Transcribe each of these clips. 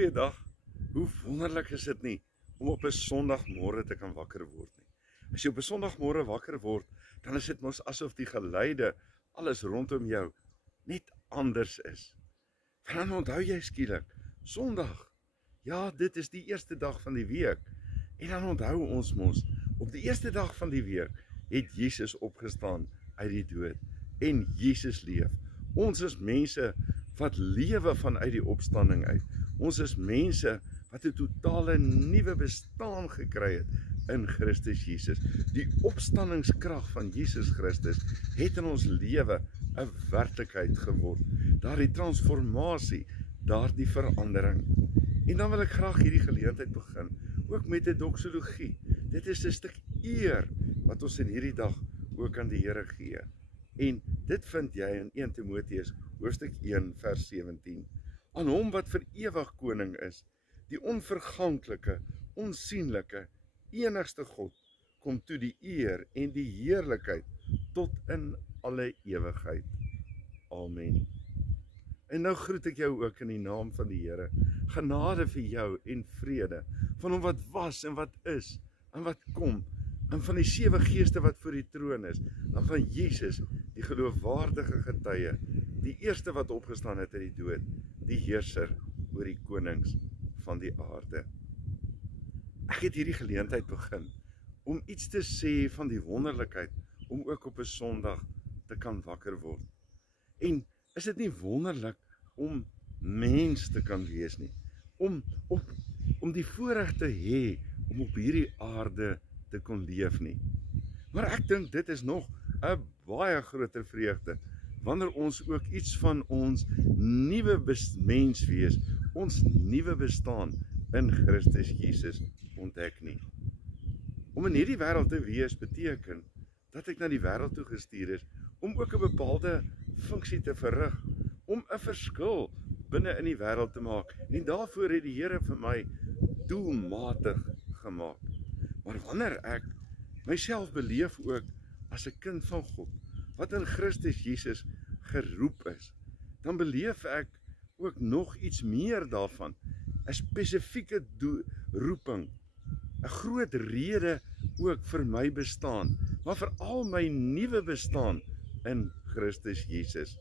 Goeiedag, hoe wonderlik is dit nie om op 'n Sondagmôre te kan wakker word nie. As jy op 'n Sondagmôre wakker word, dan is dit mos asof die geluide, alles rondom jou net anders is. En dan onthou jy skielik, Sondag, ja, dit is die eerste dag van die week. En dan onthou ons mos, op die eerste dag van die week het Jesus opgestaan uit die dood en Jesus leef. Ons is mense wat lewe vanuit die opstanding uit. Ons is mense wat 'n totale nuwe bestaan gekry het in Christus Jesus. Die opstandingskrag van Jesus Christus het in ons lewe 'n werklikheid geword. Daardie transformasie, daardie verandering. En dan wil ek graag hierdie geleentheid begin, ook met 'n doxologie. Dit is 'n stuk eer wat ons in hierdie dag ook aan die Here gee. En dit vind jy in 1 Timoteus hoofstuk 1 vers 17. Aan hom wat vir ewig koning is, die onverganklike, onsienlike, enigste God, kom toe die eer en die heerlikheid tot in alle ewigheid. Amen. En nou groet ek jou ook in die naam van die Here. Genade vir jou en vrede, van hom wat was en wat is, en wat kom, en van die 7 geeste wat voor die troon is, en van Jesus, die geloofwaardige getuie, die eerste wat opgestaan het uit die dood, die heerser oor die konings van die aarde. Ek het hierdie geleentheid begin, om iets te sê van die wonderlikheid, om ook op 'n Sondag te kan wakker word. En is dit nie wonderlik om mens te kan wees nie, om die voorreg te hê, om op hierdie aarde te kon leef nie. Maar ek dink dit is nog 'n baie groter vreugde, wanneer ons ook iets van ons nuwe mens wees, ons nuwe bestaan in Christus Jesus ontdek nie. Om in hierdie wêreld te wees beteken dat ek na die wêreld toe gestuur is, om ook 'n bepaalde funksie te verrig, om 'n verskil binne in die wêreld te maak. En daarvoor het die Here vir my doelmatig gemaak. Maar wanneer ek myself beleef ook as 'n kind van God, wat in Christus Jesus geroep is, dan beleef ek ook nog iets meer daarvan, 'n spesifieke roeping, 'n groot rede ook vir my bestaan, maar veral my nuwe bestaan in Christus Jesus.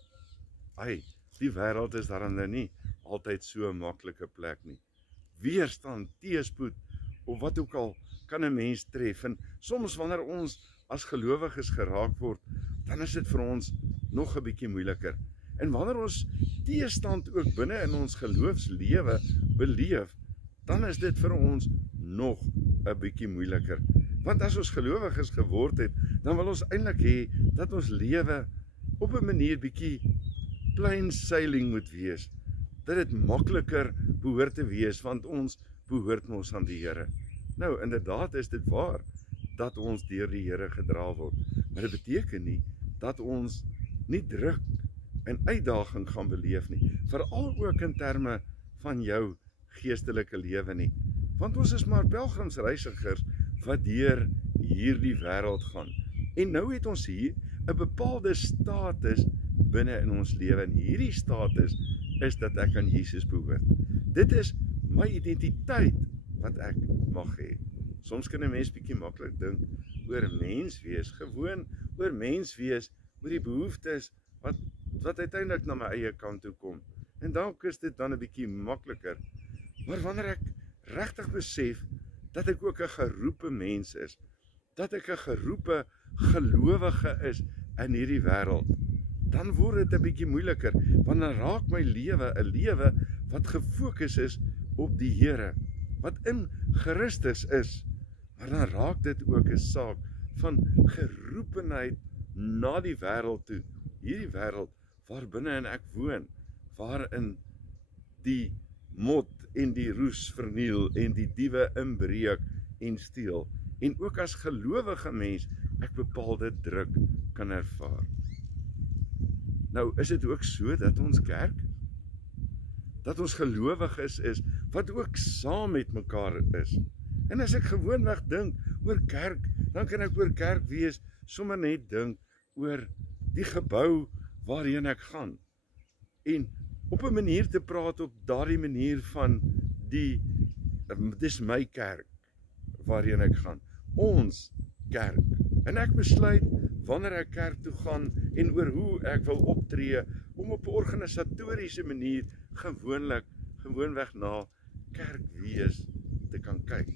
Die wêreld is daarom nou nie altyd so 'n maklike plek nie. Weerstand, teëspoed, of wat ook al, kan 'n mens tref. En soms wanneer ons as gelowiges geraak word, dan is dit vir ons nog 'n bietjie moeiliker. En wanneer ons teëstand ook binne in ons geloofslewe beleef, dan is dit vir ons nog 'n bietjie moeiliker. Want as ons gelowiges geword het, dan wil ons eintlik hê dat ons lewe op 'n manier bietjie plain sailing moet wees. Dat dit makliker behoort te wees, want ons behoort mos aan die Here. Nou, inderdaad is dit waar dat ons deur die Here gedra word, maar dit beteken nie dat ons nie druk en uitdaging gaan beleef nie, veral ook in terme van jou geestelike lewe nie. Want ons is maar pelgrimsreisigers wat deur hierdie wêreld gaan. En nou het ons hier 'n bepaalde status binne in ons lewe, en hierdie status is dat ek aan Jesus behoort. Dit is my identiteit wat ek mag hê. Soms kan 'n mens bietjie maklik dink oor mens wees, gewoon oor mens wees, oor die behoeftes wat uiteindelik na my eie kant toe kom. En dalk is dit dan 'n bietjie makliker. Maar wanneer ek regtig besef dat ek ook 'n geroepe mens is, dat ek 'n geroepe gelowige is in hierdie wêreld, dan word dit 'n bietjie moeiliker, want dan raak my lewe 'n lewe wat gefokus is op die Here, wat in Christus is, maar dan raak dit ook 'n saak van geroepenheid na die wêreld toe, hierdie wêreld waarbinne ek woon, waarin die mot en die roes verniel en die diewe inbreek en steel, en ook as gelowige mens ek bepaalde druk kan ervaar. Nou is dit ook so dat ons kerk is, dat ons gelowiges is, wat ook saam met mekaar is. En as ek gewoonweg dink oor kerk, dan kan ek oor kerk wees, sommer net dink oor die gebou waarheen ek gaan. En op 'n manier te praat op daardie manier van dis my kerk waarheen ek gaan, ons kerk. En ek besluit wanneer ek kerk toe gaan en oor hoe ek wil optree om op 'n organisatoriese manier gewoonweg na kerkwees te kan kyk.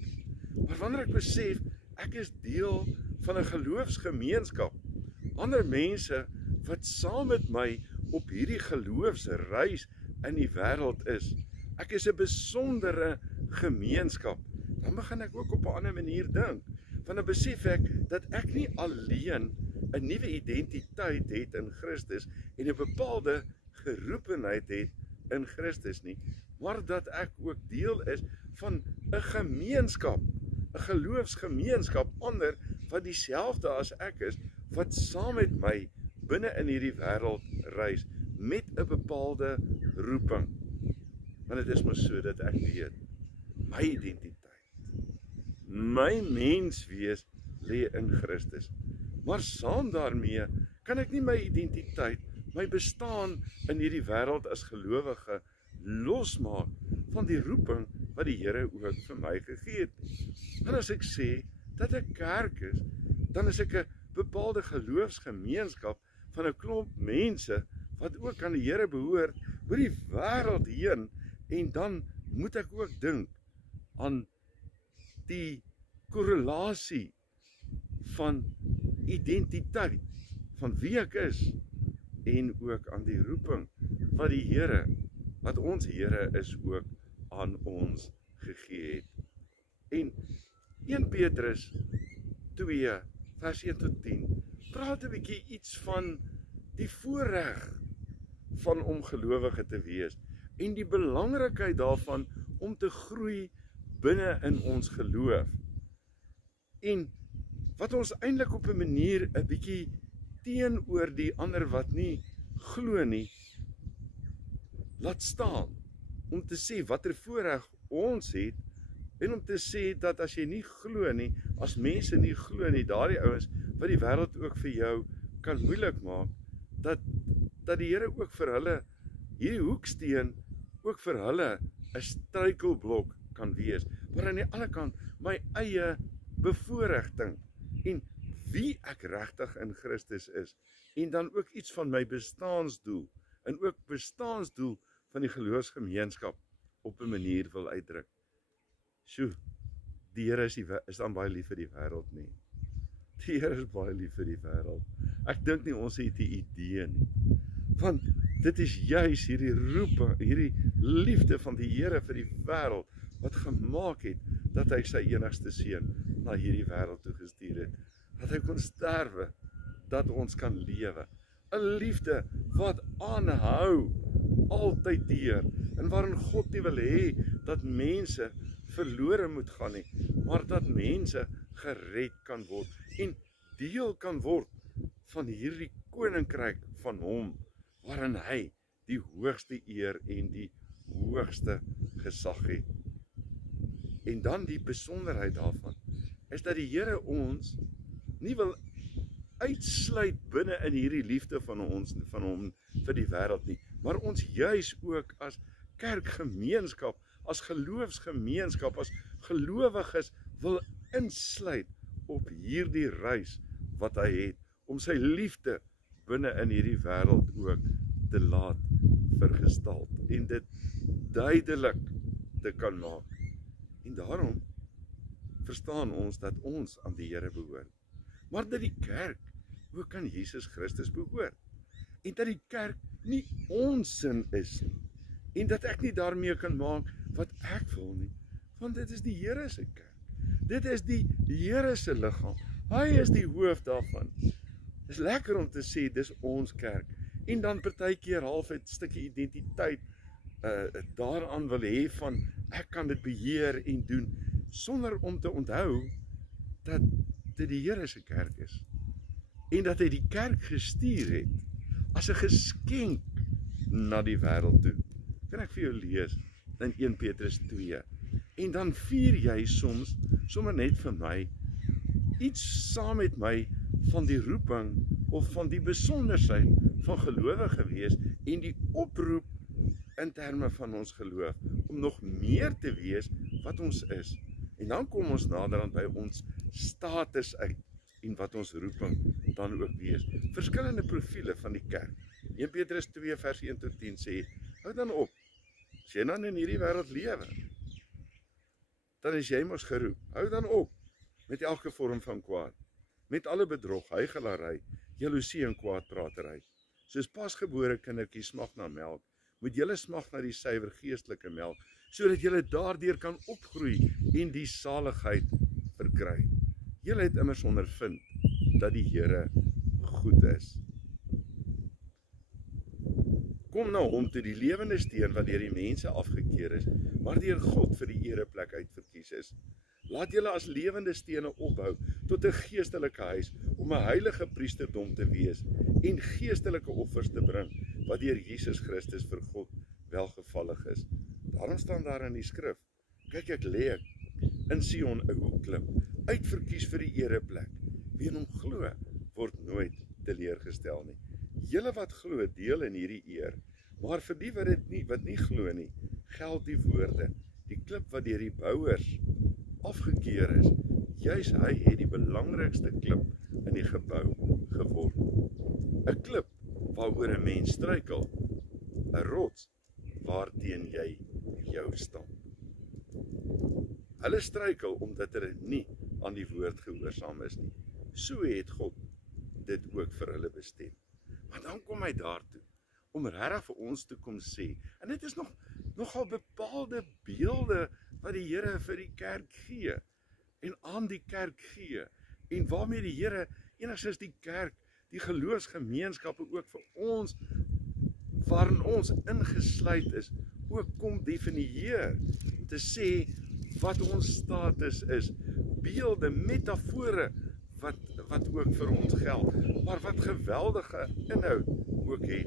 Maar wanneer ek besef ek is deel van 'n geloofsgemeenskap, ander mense wat saam met my op hierdie geloofsreis in die wêreld is, ek is 'n besondere gemeenskap, dan begin ek ook op 'n ander manier dink. Want dan besef ek dat ek nie alleen 'n nuwe identiteit het in Christus en 'n bepaalde geroepenheid het in Christus nie, maar dat ek ook deel is van 'n gemeenskap, 'n geloofsgemeenskap, ander wat dieselfde as ek is, wat saam met my binne in hierdie wêreld reis met 'n bepaalde roeping. Want dit is mos so dat ek weet my identiteit, my menswees lê in Christus. Maar saam daarmee kan ek nie my identiteit, my bestaan in hierdie wêreld as gelowige losmaak van die roeping wat die Here ook vir my gegee het. En as ek sê dat ek kerk is, dan is ek 'n bepaalde geloofsgemeenskap van 'n klomp mense wat ook aan die Here behoort oor die wêreld heen, en dan moet ek ook dink aan die korrelasie van identiteit, van wie ek is, en ook aan die roeping wat die Here, wat ons Here is ook aan ons gegee het. En 1 Petrus 2 vers 1 tot 10 praat 'n bietjie iets van die voorreg van om gelowige te wees en die belangrikheid daarvan om te groei binne in ons geloof. En wat ons eintlik op 'n manier 'n bietjie teenoor die ander wat nie glo nie laat staan, om te sê watter voorreg ons het, en om te sê dat as jy nie glo nie, as mense nie glo nie, daardie ouens wat die wêreld ook vir jou kan moeilik maak, dat die Here ook vir hulle hierdie hoeksteen ook vir hulle 'n struikelblok kan wees, maar aan die ander kant my eie bevoorregting en wie ek regtig in Christus is, en dan ook iets van my bestaansdoel en ook bestaansdoel van die geloofsgemeenskap op 'n manier wil uitdruk. Sjoe, die Here is dan baie lief vir die wêreld nie. Die Here is baie lief vir die wêreld. Ek dink nie ons het 'n idee nie. Want dit is juis hierdie roeping, hierdie liefde van die Here vir die wêreld wat gemaak het dat hy sy enigste seun na hierdie wêreld toe gestuur het. Dat hy kon sterwe, dat ons kan lewe. 'n Liefde wat aanhou altyd deur, en waarin God nie wil hê dat mense verlore moet gaan nie, maar dat mense gered kan word en deel kan word van hierdie koninkryk van hom, waarin hy die hoogste eer en die hoogste gesag het. En dan die besonderheid daarvan is dat die Here ons nie wil uitsluit binne in hierdie liefde van hom vir die wêreld nie, maar ons juis ook as kerkgemeenskap, as geloofsgemeenskap, as gelowiges wil insluit op hierdie reis wat hy het, om sy liefde binne in hierdie wêreld ook te laat vergestaal en dit duidelik te kan maak. En daarom verstaan ons dat ons aan die Here behoort, maar dat die kerk ook aan Jesus Christus behoort, en dat die kerk nie ons sin is nie, en dat ek nie daarmee kan maak wat ek wil nie, want dit is die Here se kerk, dit is die Here se liggaam, hy is die hoof daarvan. Dit is lekker om te sê, dis ons kerk, en dan partykeer half 'n stukkie identiteit daaraan wil hê van, ek kan dit beheer en doen, sonder om te onthou, dat dit die Here se kerk is, en dat hy die kerk gestuur het, as 'n geskenk na die wêreld toe. Kan ek vir jou lees, in 1 Petrus 2, en dan vier jy sommer net vir my, iets saam met my, van die roeping, of van die besonderheid van gelowige wees, en die oproep in terme van ons geloof, om om nog meer te wees wat ons is. En dan kom ons nader aan by ons status uit en wat ons roeping dan ook wees. Verskillende profiele van die kerk. 1 Petrus 2 vers 1 tot 10 sê, hou dan op, as jy dan in hierdie wêreld lewe, dan is jy mos geroep. Hou dan op met elke vorm van kwaad, met alle bedrog, huigelary, jaloesie en kwaadpratery. Soos pasgebore kindertjies smag na melk, moet julle smag na die suiwer geestelike melk, sodat julle daardeur kan opgroei en die saligheid verkry. Julle het immers ondervind dat die Here goed is. Kom na hom toe, die lewende steen wat deur die mense afgekeer is, maar deur God vir die ereplek uitverkies is. Laat julle as lewende stene opbou tot 'n geestelike huis, om 'n heilige priesterdom te wees en geestelike offers te bring, wat deur Jesus Christus vir God welgevallig is. Daarom staan daar in die skrif, kyk ek lê in Sion 'n hoekklip, uitverkies vir die ereplek. Wie in hom glo, word nooit teleurgestel nie. Julle wat glo, deel in hierdie eer, maar vir die wat nie glo nie, geld die woorde, die klip wat deur die bouers afgekeer is, juis hy het die belangrikste klip in die gebou geword. 'n Klip waaroor 'n mens struikel, 'n rots waarteen jy jou stamp. Hulle struikel omdat hulle nie aan die woord gehoorsaam is nie. So het God dit ook vir hulle bestem. Maar dan kom hy daartoe, om regtig vir ons te kom sê, en dit is nogal bepaalde beelde wat die Here vir die kerk gee, en aan die kerk gee, en waarmee die Here, enigstens die kerk, die geloofsgemeenskappe ook vir ons, waarin ons ingesluit is, ook kom definieer, om te sê wat ons status is, beelde, metafore, wat ook vir ons geld, maar wat geweldige inhoud ook het.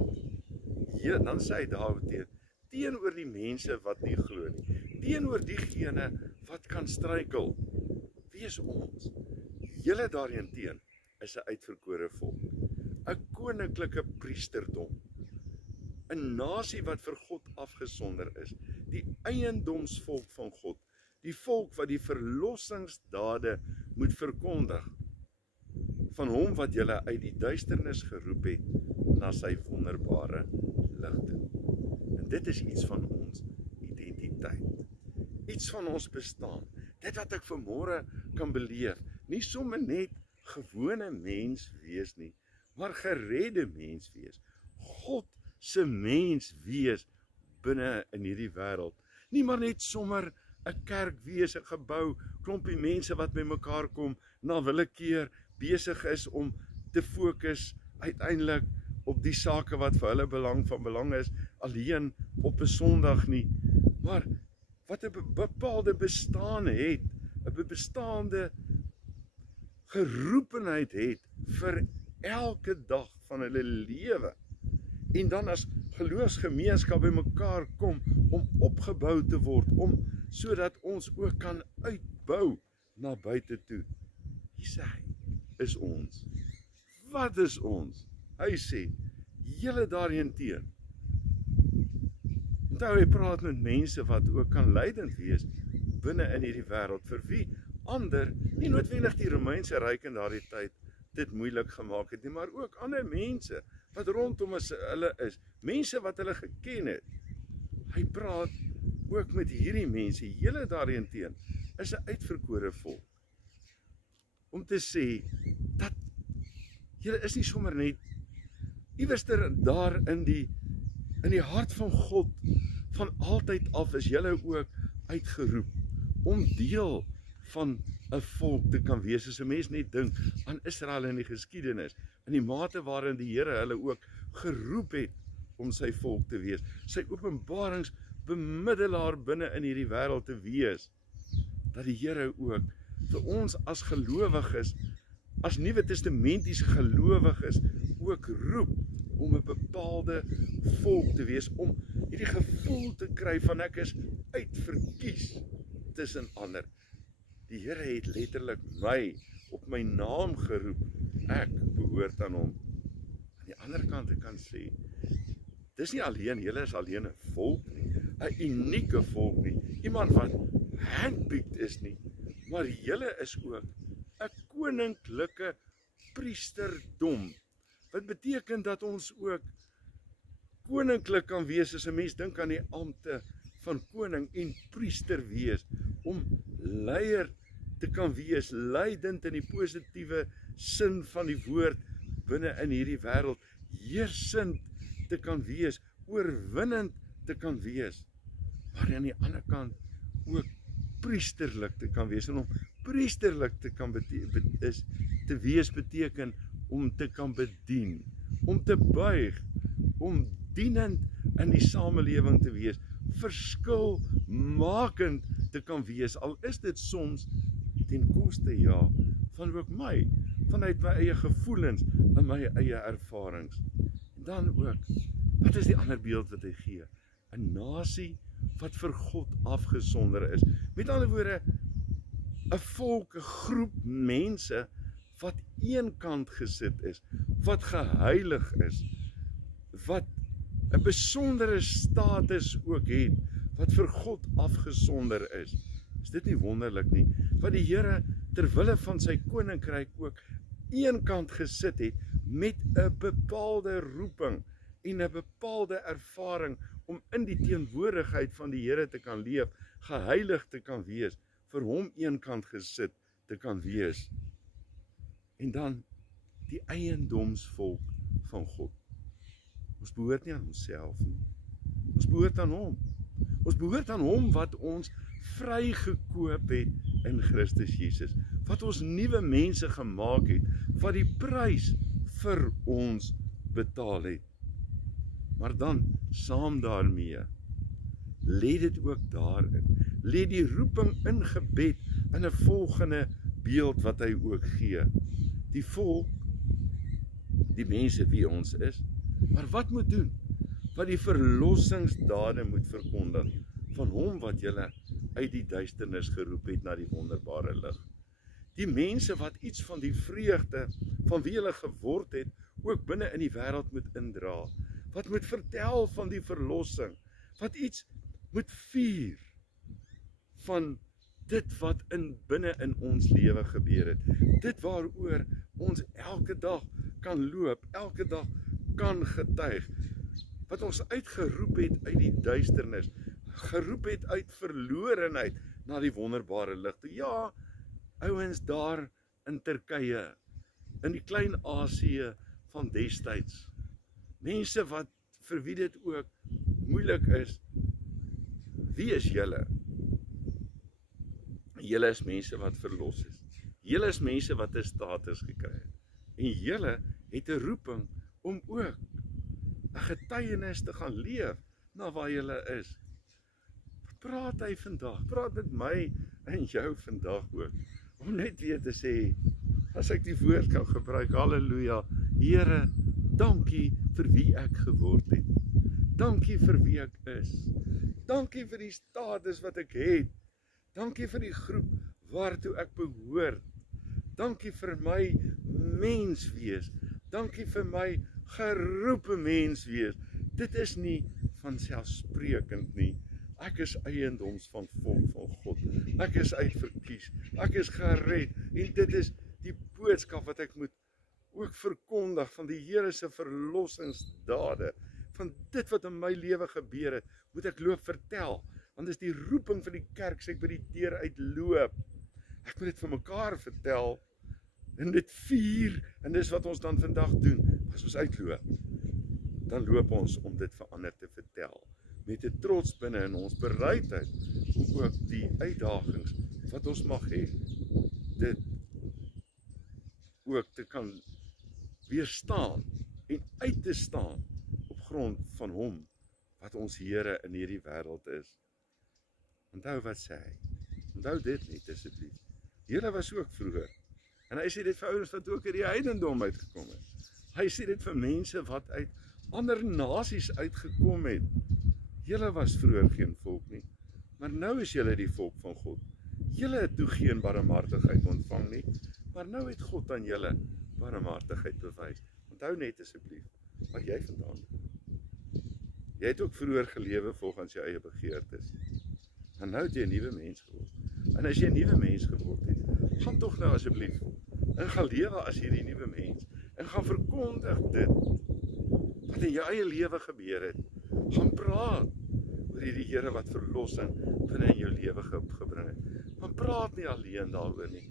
Ja, dan sê hy Dawid teenoor die mense wat nie glo nie, teenoor diegene wat kan struikel, wie is ons? Julle daarin teen is 'n uitverkore volk, 'n koninklike priesterdom, 'n nasie wat vir God afgesonder is, die eiendomsvolk van God, die volk wat die verlossingsdade moet verkondig, van hom wat julle uit die duisternis geroep het, na sy wonderbare lig toe. En dit is iets van ons identiteit, iets van ons bestaan, dit wat ek vanmôre kan beleef, nie sommer net gewone mens wees nie, maar geredde mens wees, God se mens wees binne in hierdie wêreld, nie maar net sommer 'n kerk wees, 'n gebou, klompie mense wat by mekaar kom, na willekeur besig is om te fokus uiteindelik op die sake wat vir hulle van belang is, alleen op 'n Sondag nie, maar wat 'n bepaalde bestaan het, 'n bestaande geroepenheid het vir elke dag van hulle lewe, en dan as geloofsgemeenskap by mekaar kom om opgebou te word, sodat ons ook kan uitbou na buite toe. Hier sê hy, is ons. Wat is ons? Hy sê, julle daarin teen. Onthou, hy praat met mense wat ook kan lydend wees binne in hierdie wêreld, vir wie ander, nie noodwendig die Romeinse ryk in daardie tyd, dit moeilik gemaak het nie, maar ook ander mense wat rondom hulle is, mense wat hulle geken het. Hy praat ook met hierdie mense, julle daarin teen, is 'n uitverkore volk, om te sê, dat julle is nie sommer net, iewers daar in die hart van God, van altyd af is julle ook uitgeroep, om deel van 'n volk te kan wees, as 'n mens net dink aan Israel in die geskiedenis, in die mate waarin die Here hulle ook geroep het, om sy volk te wees, sy openbaringsbemiddelaar binne in hierdie wêreld te wees, dat die Here ook vir ons as gelowiges, as Nuwe Testamentiese gelowiges, ook roep om 'n bepaalde volk te wees, om hierdie gevoel te kry van ek is uitverkies tussen ander. Die Here het letterlik my op my naam geroep, ek behoort aan hom. Aan die ander kant, ek kan sê, dis nie alleen, julle is alleen 'n volk nie, 'n unieke volk nie, iemand wat handpicked is nie, maar julle is ook 'n koninklike priesterdom. Wat beteken dat ons ook koninklik kan wees, as 'n mens dink aan die ampte van koning en priester wees, om leier te kan wees, leidend in die positiewe sin van die woord binne in hierdie wêreld, heersend te kan wees, oorwinnend te kan wees, maar aan die ander kant ook priesterlik te kan wees. En om priesterlik te kan te wees beteken om te kan bedien, om te buig, om dienend in die samelewing te wees, verskilmakend te kan wees, al is dit soms ten koste van ook my, vanuit my eie gevoelens en my eie ervarings. En dan ook, wat is die ander beeld wat hy gee? 'n nasie wat vir God afgesonder is. Met ander woorde, 'n volk, 'n groep mense wat eenkant gesit is, wat geheilig is, wat 'n besondere status ook het, wat vir God afgesonder is. Is dit nie wonderlik nie? Wat die Here terwille van sy koninkryk ook eenkant gesit het met 'n bepaalde roeping en 'n bepaalde ervaring om in die teenwoordigheid van die Here te kan leef, geheilig te kan wees, vir hom eenkant gesit te kan wees. En dan die eiendomsvolk van God. Ons behoort nie aan onsself nie. Ons behoort aan hom. Ons behoort aan hom wat ons vrygekoop het in Christus Jesus, wat ons nuwe mense gemaak het, wat die prys vir ons betaal het. Maar dan, saam daarmee, lê dit ook daarin, lê die roeping ingebed in 'n volgende beeld wat hy ook gee. Die volk, die mense wie ons is, maar wat moet doen? Wat die verlossingsdade moet verkondig, van hom wat julle uit die duisternis geroep het na die wonderbare lig. Die mense wat iets van die vreugde van wie hulle geword het, ook binne in die wêreld moet indra, wat moet vertel van die verlossing, wat iets moet vier van dit wat binne in ons lewe gebeur het, dit waaroor ons elke dag kan loop, elke dag kan getuig, wat ons uitgeroep het uit die duisternis, geroep het uit verlorenheid na die wonderbare lig. Ja, ouens daar in Turkye, in die klein Asië van destyds, mense wat vir wie dit ook moeilik is, wie is julle? Julle is mense wat verlos is. Julle is mense wat 'n status gekry het. En julle het 'n roeping om ook 'n getuienis te gaan leef na waar julle is. Praat hy vandag, praat met my en jou vandag ook, om net weer te sê, as ek die woord kan gebruik, halleluja, Here, dankie vir wie ek geword het, dankie vir wie ek is, dankie vir die status wat ek het, dankie vir die groep waartoe ek behoort, dankie vir my mens wees, dankie vir my geroepe mens wees. Dit is nie vanselfsprekend nie. Ek is eiendoms van volk van God. Ek is uitverkies. Ek is gered. En dit is die boodskap wat ek moet ook verkondig van die Here se verlossingsdade. Van dit wat in my lewe gebeur het, moet ek loop vertel. Want dis die roeping van die kerk, sê ek by die deur uitloop. Ek moet dit vir mekaar vertel. En dit vier. En dis wat ons dan vandag doen. As ons uitloop, dan loop ons om dit vir ander te vertel. Met 'n trots binne in ons, bereidheid om ook die uitdagings wat ons mag hê, dit ook te kan weerstaan en uit te staan op grond van hom wat ons Here in hierdie wêreld is. Onthou wat sê hy. Onthou dit net asseblief. Julle was ook vroeër. En hy sê dit vir ouens wat ook uit die heidendom uitgekom het. Hy sê dit vir mense wat uit ander nasies uitgekom het. Julle was vroeër geen volk nie, maar nou is julle die volk van God. Julle het toe geen barmhartigheid ontvang nie, maar nou het God aan julle barmhartigheid bewys. Onthou net asseblief waar jy vandaan kom. Jy het ook vroeër gelewe volgens jou eie begeertes. En nou het jy 'n nuwe mens geword. En as jy 'n nuwe mens geword het, gaan tog nou asseblief en gaan lewe as hierdie nuwe mens. En gaan verkondig dit wat in jou eie lewe gebeur het. Gaan praat oor hierdie Here wat verlossing binne in jou lewe gebring het. Gaan praat nie alleen daaroor nie.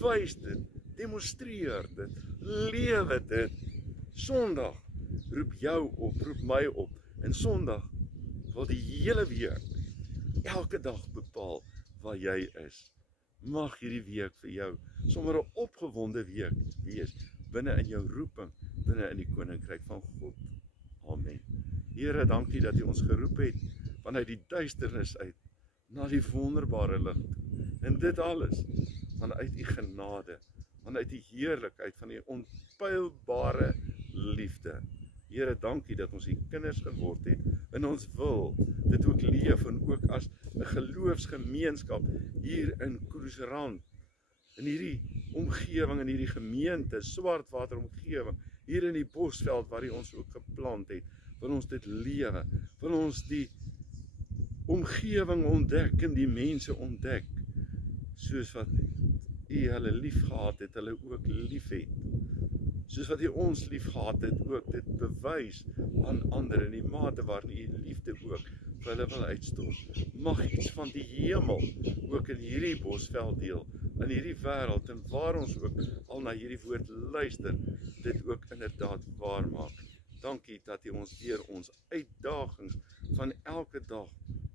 Wys dit, demonstreer dit, lewe dit. Sondag roep jou op, roep my op. En Sondag wil die hele week, elke dag bepaal waar jy is. Mag hierdie week vir jou sommer 'n opgewonde week wees binne in jou roeping, binne in die koninkryk van God. Amen. Here, dankie dat U ons geroep het vanuit die duisternis uit na die wonderbare lig. En dit alles vanuit U genade, vanuit die heerlikheid van die onpylbare liefde. Here, dankie dat ons U kinders geword het en ons wil dit ook leef en ook as 'n geloofsgemeenskap hier in Kroesrand, in hierdie omgewing, in hierdie gemeente, Swartwater omgewing, hier in die Bosveld waar U ons ook geplant het, wil ons dit lewe, wil ons die omgewing ontdek en die mense ontdek, soos wat U hulle lief gehad het, hulle ook lief het. Soos wat U ons lief gehad het, ook dit bewys aan ander in die mate waarin U liefde ook vir hulle wil uitstort. Mag iets van die hemel ook in hierdie Bosveld deel, in hierdie wêreld en waar ons ook al na hierdie woord luister, dit ook inderdaad waar maak. Dankie dat U ons deur ons uitdagings van elke dag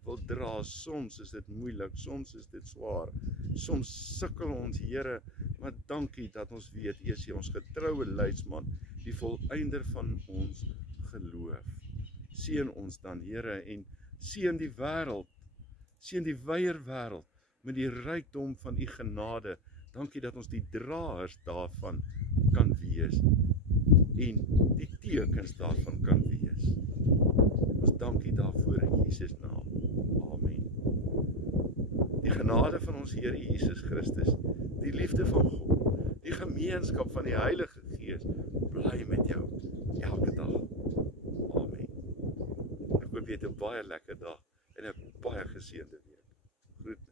wil dra. Soms is dit moeilik, soms is dit swaar, soms sukkel ons, Here, maar dankie dat ons weet, U is ons getroue leidsman, die volëinder van ons geloof. Seën ons dan, Here, en seën die wêreld, seën die wyeer wêreld met die rykdom van U genade. Dankie dat ons die draers daarvan kan wees en die tekens daarvan kan wees. Ons dankie daarvoor in Jesus naam. Amen. Die genade van ons Here Jesus Christus, die liefde van God, die gemeenskap van die Heilige Gees, bly met jou elke dag. Amen. Ek hoop jy het 'n baie lekker dag en 'n baie geseënde week. Groet.